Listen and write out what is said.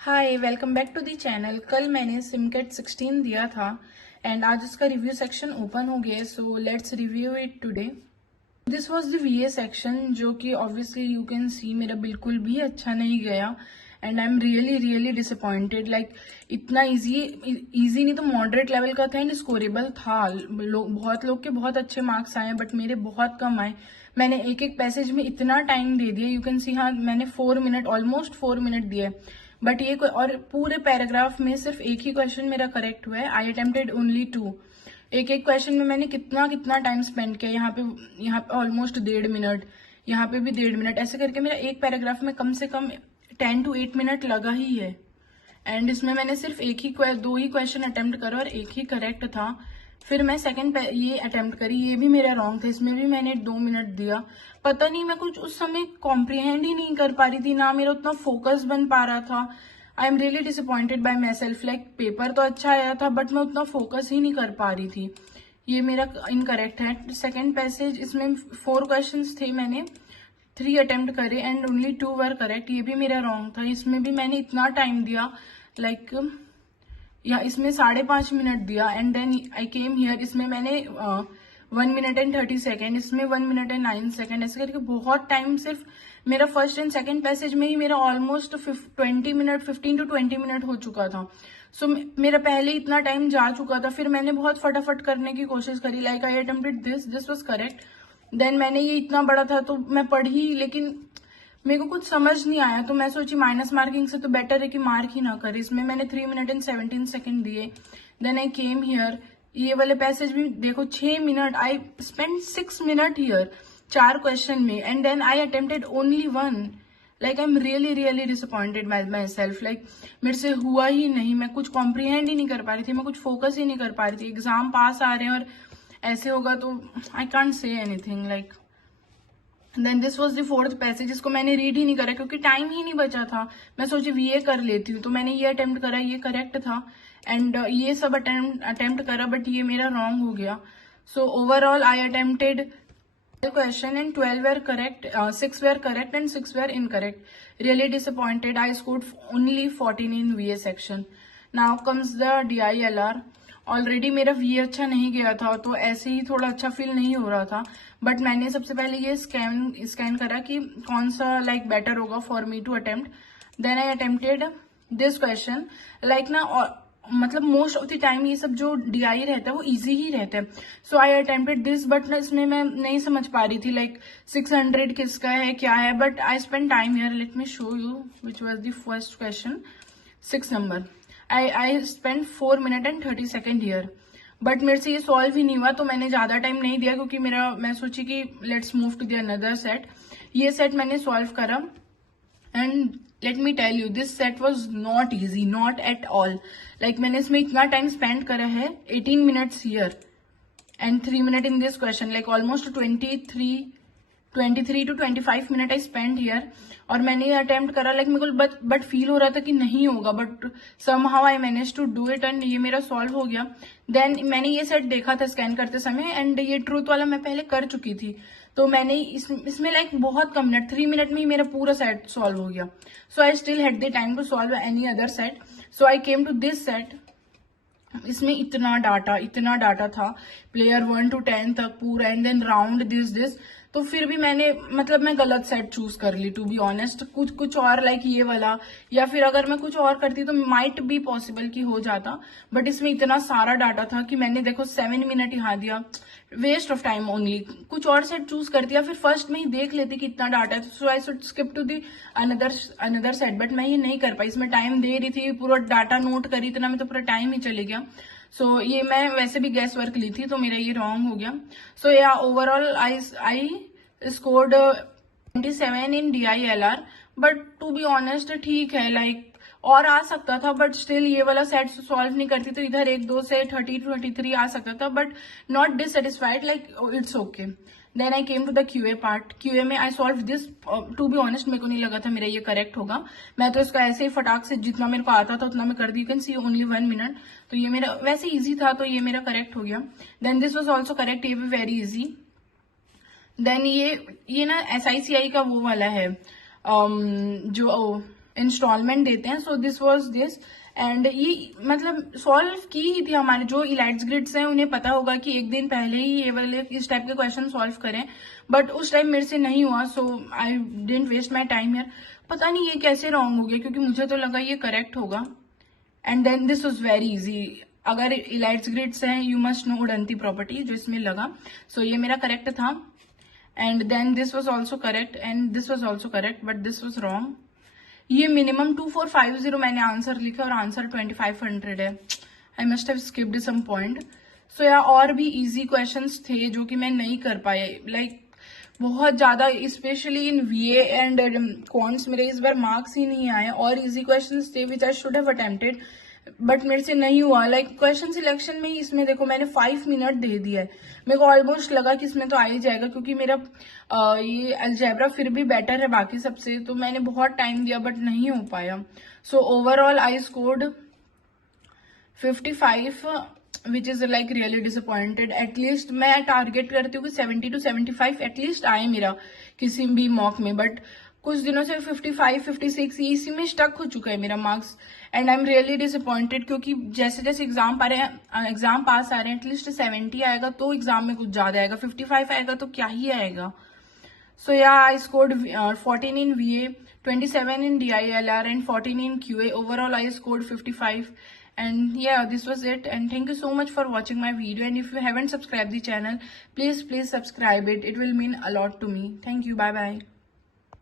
Hi, welcome back to the channel. कल मैंने सिमकेट 16 दिया था एंड आज उसका रिव्यू सेक्शन ओपन हो गया है, so let's review it today. This was the वीए section, जो कि ऑब्वियसली यू कैन सी मेरा बिल्कुल भी अच्छा नहीं गया and I am really really disappointed. Like इतना इजी नहीं तो मॉडरेट लेवल का था एंड स्कोरेबल था। बहुत लोग के बहुत अच्छे मार्क्स आए बट मेरे बहुत कम आए। मैंने एक एक पैसेज में इतना टाइम दे दिया, यू कैन सी। हाँ, मैंने 4 मिनट, ऑलमोस्ट 4 मिनट दिए, बट ये और पूरे पैराग्राफ में सिर्फ एक ही क्वेश्चन मेरा करेक्ट हुआ है। आई अटेम्प्टेड ओनली 2। एक एक क्वेश्चन में मैंने कितना कितना टाइम स्पेंड किया। यहाँ पे ऑलमोस्ट 1.5 मिनट, यहाँ पे भी 1.5 मिनट, ऐसे करके मेरा एक पैराग्राफ में कम से कम 10 to 8 मिनट लगा ही है। एंड इसमें मैंने सिर्फ दो ही क्वेश्चन अटेम्प्ट करा और एक ही करेक्ट था। फिर मैं सेकंड ये अटेम्प्ट करी, ये भी मेरा रॉन्ग था, इसमें भी मैंने 2 मिनट दिया। पता नहीं, मैं कुछ उस समय कॉम्प्रिहेंड ही नहीं कर पा रही थी, ना मेरा उतना फोकस बन पा रहा था। आई am really disappointed by myself. Like paper तो अच्छा आया था बट मैं उतना फोकस ही नहीं कर पा रही थी। ये मेरा इनकरेक्ट है। सेकेंड पैसेज, इसमें 4 क्वेश्चन थे, मैंने 3 अटेम्प्ट करे एंड ओनली 2 वर करेक्ट, ये भी मेरा रॉन्ग था। इसमें भी मैंने इतना टाइम दिया, लाइक या इसमें 5.5 मिनट दिया and then I came here. इसमें मैंने 1 मिनट एंड 30 सेकेंड, इसमें 1 मिनट एंड 9 सेकेंड, ऐसे करके बहुत टाइम सिर्फ मेरा फर्स्ट एंड सेकेंड पैसेज में ही मेरा ऑलमोस्ट 20 मिनट, 15 to 20 मिनट हो चुका था। सो मेरा पहले इतना टाइम जा चुका था। फिर मैंने बहुत फटाफट करने की कोशिश करी, like I attempted this was correct. Then मैंने ये इतना बड़ा था तो मैं पढ़ी, लेकिन मेरे को कुछ समझ नहीं आया, तो मैं सोची माइनस मार्किंग से तो बेटर है कि मार्क ही ना करे। इसमें मैंने 3 मिनट एंड 17 सेकेंड दिए। देन आई केम हियर, ये वाले पैसेज भी देखो 6 minute, I spend 6 minute here 4 question में and then I attempted only 1। Like I am really really disappointed by myself. Like मेरे से हुआ ही नहीं, मैं कुछ कॉम्प्रीहेंड ही नहीं कर पा रही थी, मैं कुछ फोकस ही नहीं कर पा रही थी। एग्जाम पास आ रहे हैं और ऐसे होगा तो I can't say anything. Like then this was the 4th passage, जिसको मैंने रीड ही नहीं करा क्योंकि टाइम ही नहीं बचा था। मैं सोची वीए कर लेती हूँ, तो मैंने ये अटेम्प्ट करा, ये करेक्ट था एंड ये सब अटेम्प्ट करा बट ये मेरा रॉन्ग हो गया। So overall I attempted question and 12 were correct, 6 were correct and 6 were incorrect. Really disappointed. I scored only 14 in VA section. Now comes the DILR. Already मेरा we अच्छा नहीं गया था तो ऐसे ही थोड़ा अच्छा फील नहीं हो रहा था, बट मैंने सबसे पहले ये स्कैन करा कि कौन सा लाइक बेटर होगा for me to attempt. Then I attempted this question. Like ना मतलब मोस्ट ऑफ द टाइम ये सब जो डीआई रहता है वो इजी ही रहता है। So I attempted this, but ना इसमें मैं नहीं समझ पा रही थी लाइक 600 किसका है क्या है, but I spend time here. Let me show you which was the first question, 6 number. I spend 4 minute and 30 second here, but मेरे से ये सॉल्व ही नहीं हुआ, तो मैंने ज्यादा टाइम नहीं दिया क्योंकि मैं सोची कि let's move to the another set. ये सेट मैंने सॉल्व करा and let me tell you this set was not easy, not at all. Like मैंने इसमें इतना टाइम स्पेंड करा है, 18 minutes here and 3 minute in this question, like almost 23 to 25 minute I spend here. और मैंने ये attempt करा, like मेरे को बट फील हो रहा था कि नहीं होगा, but somehow I manage to do it and ये मेरा सॉल्व हो गया। देन मैंने ये सेट देखा था स्कैन करते समय एंड ये ट्रूथ वाला मैं पहले कर चुकी थी, तो मैंने इसमें लाइक बहुत कम मिनट, 3 मिनट में ही मेरा पूरा सेट सॉल्व हो गया। So I still had the time to solve any other set, so I came to this set. इसमें इतना डाटा था, प्लेयर 1 to 10 तक पूरा एंड देन राउंड दिस। तो फिर भी मैं गलत सेट चूज कर ली टू बी ऑनेस्ट। कुछ और लाइक ये वाला, या फिर अगर मैं कुछ और करती तो माइट बी पॉसिबल कि हो जाता, बट इसमें इतना सारा डाटा था कि मैंने देखो 7 मिनट यहाँ दिया, वेस्ट ऑफ टाइम ओनली। कुछ और सेट चूज करती या फिर फर्स्ट में ही देख लेती कि इतना डाटा है, so I should skip to the another set, but मैं ये नहीं कर पाई। इसमें टाइम दे रही थी, पूरा डाटा नोट करी, इतना में तो पूरा टाइम ही चले गया। सो ये मैं वैसे भी गैस वर्क ली थी तो मेरा ये रॉन्ग हो गया। So yeah overall I scored 27 in DILR, but to be honest ठीक है, लाइक और आ सकता था, बट स्टिल ये वाला सेट सॉल्व नहीं करती तो इधर 1-2 से 30 to 33 आ सकता था, but not dissatisfied, like it's okay. Then I came to the QA part. QA में I solve this, to be honest मेरे को नहीं लगा था मेरा ये करेक्ट होगा। मैं तो इसका ऐसे ही फटाक से जितना मेरे को आता था उतना मैं कर दी। You can see only 1 minute, तो ये मेरा वैसे इजी था तो ये मेरा करेक्ट हो गया। Then this was also correct, ये भी वेरी इजी। देन ये ना SICI का वो वाला है, जो इंस्टॉलमेंट देते हैं. So this was this. And ये मतलब सॉल्व की ही थी. हमारे जो इलाइट्स ग्रिड्स हैं उन्हें पता होगा कि एक दिन पहले ही ये वाले इस टाइप के क्वेश्चन सॉल्व करें, बट उस टाइम मेरे से नहीं हुआ. So I didn't waste my time here. पता नहीं ये कैसे रॉन्ग हो गया, क्योंकि मुझे तो लगा ये करेक्ट होगा. And then this was very easy. अगर इलाइट्स ग्रिड्स हैं यू मस्ट नो उड़ंती प्रॉपर्टी, जो इसमें लगा. सो ये मेरा करेक्ट था. And then this was also correct and this was also correct, but this was wrong. ये मिनिमम 2450 मैंने आंसर लिखा और आंसर 2500 है. I must have skipped some point. So या और भी इजी क्वेश्चंस थे जो कि मैं नहीं कर पाई. लाइक बहुत ज्यादा, स्पेशली इन वीए एंड क्वांट्स मेरे इस बार मार्क्स ही नहीं आए. और इजी क्वेश्चंस थे which I should have attempted, but मेरे से नहीं हुआ. लाइक क्वेश्चन सिलेक्शन में ही इसमें देखो मैंने 5 मिनट दे दिया है. मेरे को ऑलमोस्ट लगा कि इसमें तो आ ही जाएगा, क्योंकि मेरा ये अलजेब्रा फिर भी बेटर है बाकी सबसे, तो मैंने बहुत टाइम दिया बट नहीं हो पाया. So overall I scored 55, which is like really disappointed. At least मैं टारगेट करती हूँ कि 70 to 75 एटलीस्ट आए मेरा किसी भी मॉक में, बट कुछ दिनों से 55, 56 इसी में स्टक हो चुका है मेरा marks. And I am really disappointed, क्योंकि जैसे जैसे एग्जाम पास आ रहे हैं एटलीस्ट 70 आएगा तो एग्जाम में कुछ ज्यादा आएगा. 55 आएगा तो क्या ही आएगा. सो या I scored 14 in VA, 27 in DILR and 14 in QA. Overall I scored 55. And yeah, this was it. And thank you so much for watching my video. And if you haven't subscribed the channel, please subscribe it. It will mean a lot to me. Thank you. Bye bye.